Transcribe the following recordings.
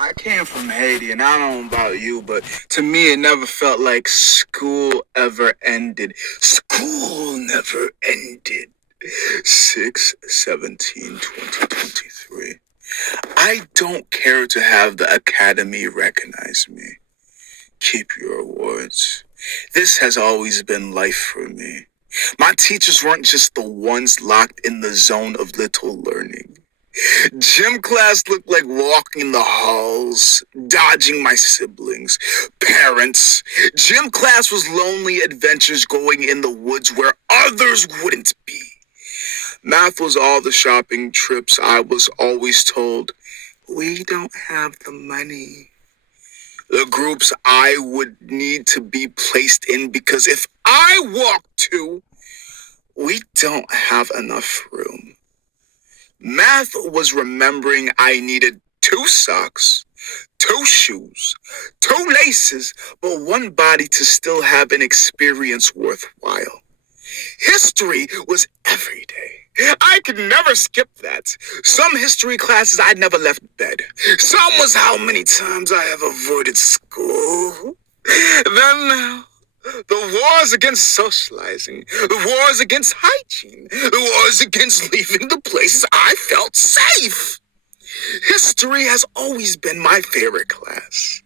I came from Haiti, and I don't know about you, but to me, it never felt like school ever ended. School never ended. 6/17/2023. I don't care to have the Academy recognize me. Keep your awards. This has always been life for me. My teachers weren't just the ones locked in the zone of little learning. Gym class looked like walking the halls, dodging my siblings, parents. Gym class was lonely adventures going in the woods where others wouldn't be. Math was all the shopping trips I was always told, we don't have the money. The groups I would need to be placed in because if I walk to, we don't have enough room. Math was remembering I needed 2 socks, 2 shoes, 2 laces, but one body to still have an experience worthwhile. History was every day. I could never skip that. Some history classes I'd never left bed. Some was how many times I have avoided school. Then the wars against socializing, the wars against hygiene, the wars against leaving the places I felt safe. History has always been my favorite class,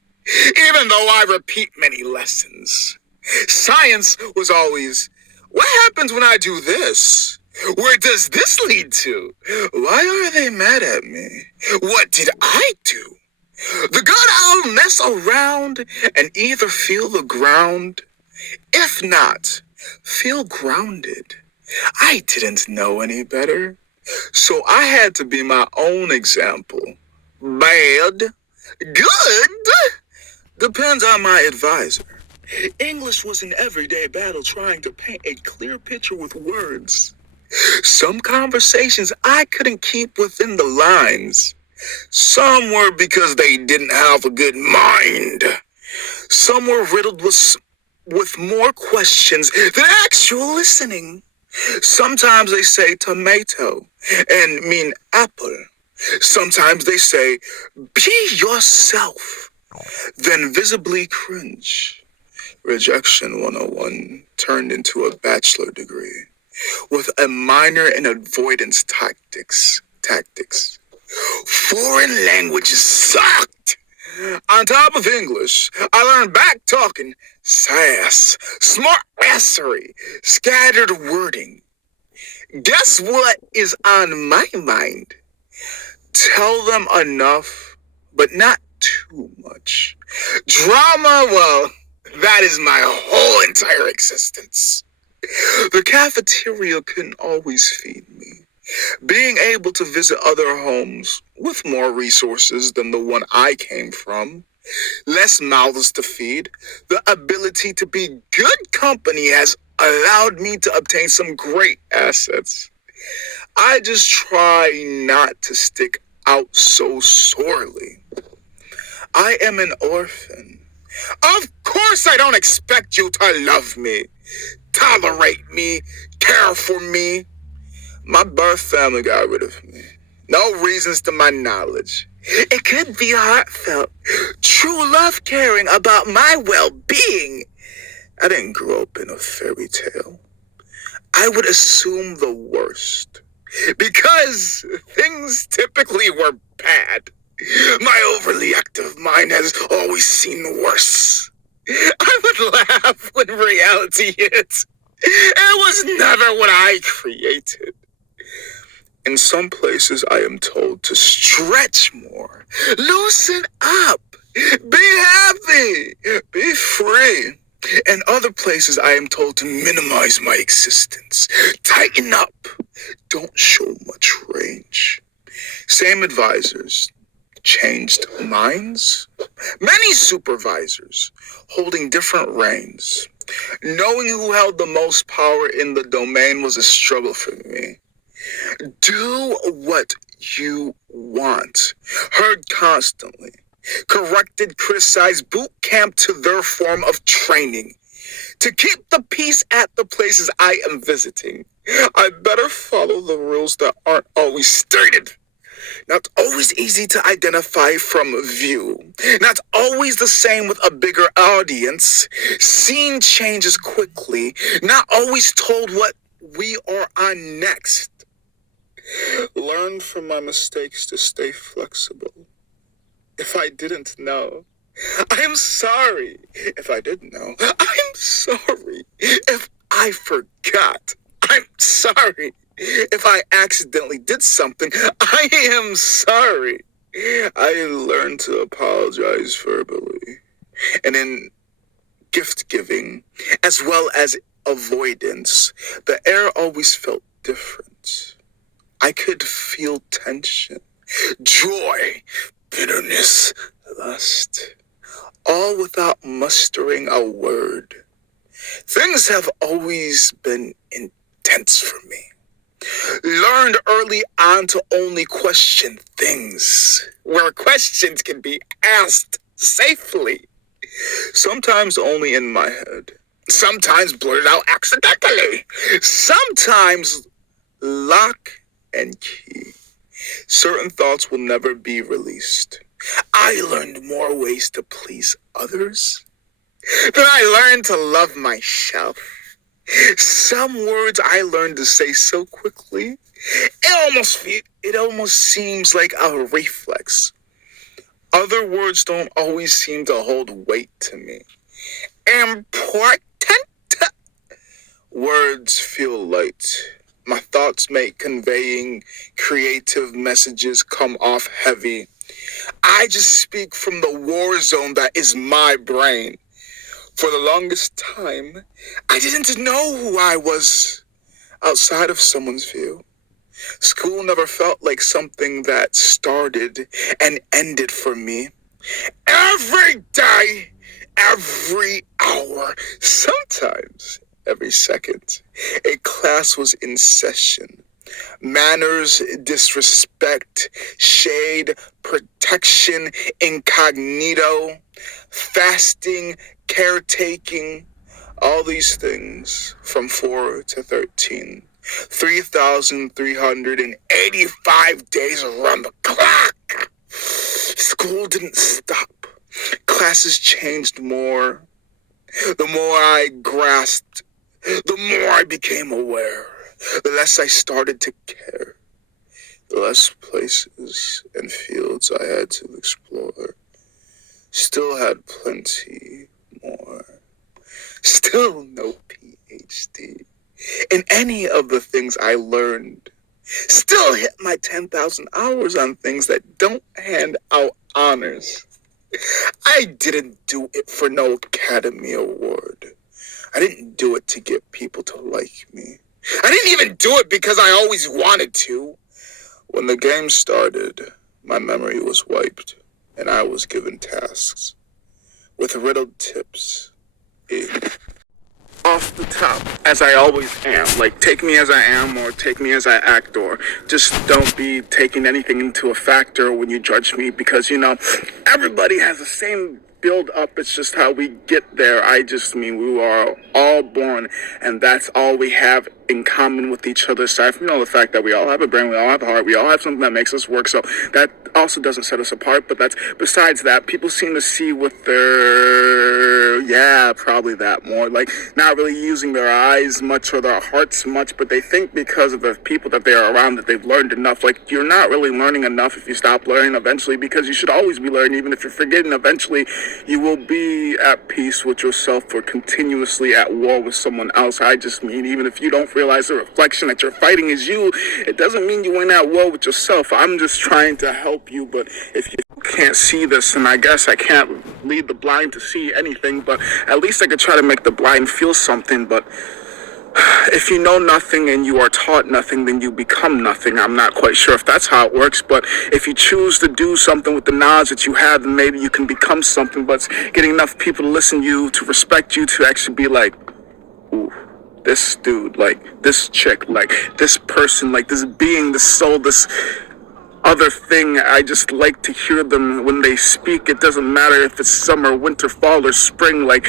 even though I repeat many lessons. Science was always, what happens when I do this? Where does this lead to? Why are they mad at me? What did I do? The good I'll mess around and either feel the ground. If not, feel grounded. I didn't know any better, so I had to be my own example. Bad, good, depends on my advisor. English was an everyday battle trying to paint a clear picture with words. Some conversations I couldn't keep within the lines. Some were because they didn't have a good mind. Some were riddled with more questions than actual listening. Sometimes they say tomato and mean apple. Sometimes they say, be yourself, then visibly cringe. Rejection 101 turned into a bachelor degree with a minor in avoidance tactics. Foreign languages sucked. On top of English, I learned back talking, sass, smart assery, scattered wording. Guess what is on my mind? Tell them enough, but not too much. Drama, well, that is my whole entire existence. The cafeteria couldn't always feed me. Being able to visit other homes with more resources than the one I came from, less mouths to feed, the ability to be good company has allowed me to obtain some great assets. I just try not to stick out so sorely. I am an orphan. Of course I don't expect you to love me, tolerate me, care for me. My birth family got rid of me. No reasons to my knowledge. It could be heartfelt, true love caring about my well-being. I didn't grow up in a fairy tale. I would assume the worst, because things typically were bad. My overly active mind has always seen worse. I would laugh when reality hits. It was never what I created. In some places, I am told to stretch more, loosen up, be happy, be free. In other places, I am told to minimize my existence, tighten up, don't show much range. Same advisors, changed minds. Many supervisors, holding different reins. Knowing who held the most power in the domain was a struggle for me. Do what you want. Heard constantly. Corrected, criticized, boot camp to their form of training. To keep the peace at the places I am visiting, I better follow the rules that aren't always stated. Not always easy to identify from view. Not always the same with a bigger audience. Scene changes quickly. Not always told what we are on next. Learn from my mistakes to stay flexible. If I didn't know, I am sorry. If I didn't know, I'm sorry. If I forgot, I'm sorry. If I accidentally did something, I am sorry. I learned to apologize verbally and in gift giving, as well as avoidance. The air always felt different. I could feel tension, joy, bitterness, lust, all without mustering a word. Things have always been intense for me. Learned early on to only question things where questions can be asked safely. Sometimes only in my head. Sometimes blurted out accidentally. Sometimes lock and key. Certain thoughts will never be released. I learned more ways to please others than I learned to love myself. Some words I learned to say so quickly, it almost seems like a reflex. Other words don't always seem to hold weight to me. Important words feel light. My thoughts make conveying creative messages come off heavy. I just speak from the war zone that is my brain. For the longest time, I didn't know who I was outside of someone's view. School never felt like something that started and ended for me. Every day, every hour, sometimes every second, a class was in session. Manners, disrespect, shade, protection, incognito, fasting, caretaking, all these things from 4 to 13. 3,385 days around the clock. School didn't stop. Classes changed more. The more I grasped, the more I became aware. The less I started to care. The less places and fields I had to explore. Still had plenty more. Still no PhD in any of the things I learned. Still hit my 10,000 hours on things that don't hand out honors. I didn't do it for no Academy Award. I didn't do it to get people to like me. I didn't even do it because I always wanted to. When the game started, my memory was wiped, and I was given tasks with riddled tips. Off the top, as I always am. Like, take me as I am or take me as I act, or just don't be taking anything into a factor when you judge me, because, everybody has the same build up. It's just how we get there. I just mean we are all born, and that's all we have in common with each other, aside from the fact that we all have a brain, we all have a heart, we all have something that makes us work. So that also doesn't set us apart. But that's besides that, people seem to see with their probably that more, like not really using their eyes much or their hearts much, but they think because of the people that they are around that they've learned enough. Like, you're not really learning enough if you stop learning eventually, because you should always be learning. Even if you're forgetting, eventually you will be at peace with yourself or continuously at war with someone else. I just mean, even if you don't realize the reflection that you're fighting is you, it doesn't mean you ain't at war with yourself. I'm just trying to help you, but if you can't see this, and I guess I can't lead the blind to see anything, but at least I could try to make the blind feel something. But if you know nothing and you are taught nothing, then you become nothing. I'm not quite sure if that's how it works, but if you choose to do something with the knowledge that you have, then maybe you can become something. But it's getting enough people to listen to you, to respect you, to actually be like, ooh, this dude, like this chick, like this person, like this being, this soul, this other thing. I just like to hear them when they speak. It doesn't matter if it's summer, winter, fall, or spring, like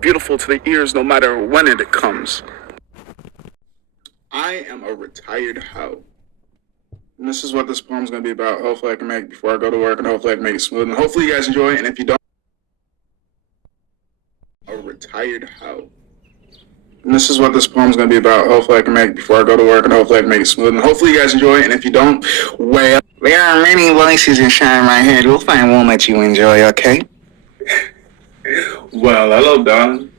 beautiful to the ears no matter when it comes. I am a retired hoe. And this is what this poem's gonna be about. Hopefully I can make it before I go to work, and hopefully I can make it smooth. And hopefully you guys enjoy it. And if you don't, a retired hoe. And this is what this poem's gonna be about. Hopefully I can make it before I go to work, and hopefully I can make it smooth. And hopefully you guys enjoy it. And if you don't, well, there are many voices inside my head. We'll find one that you enjoy, okay? Well, hello, darling.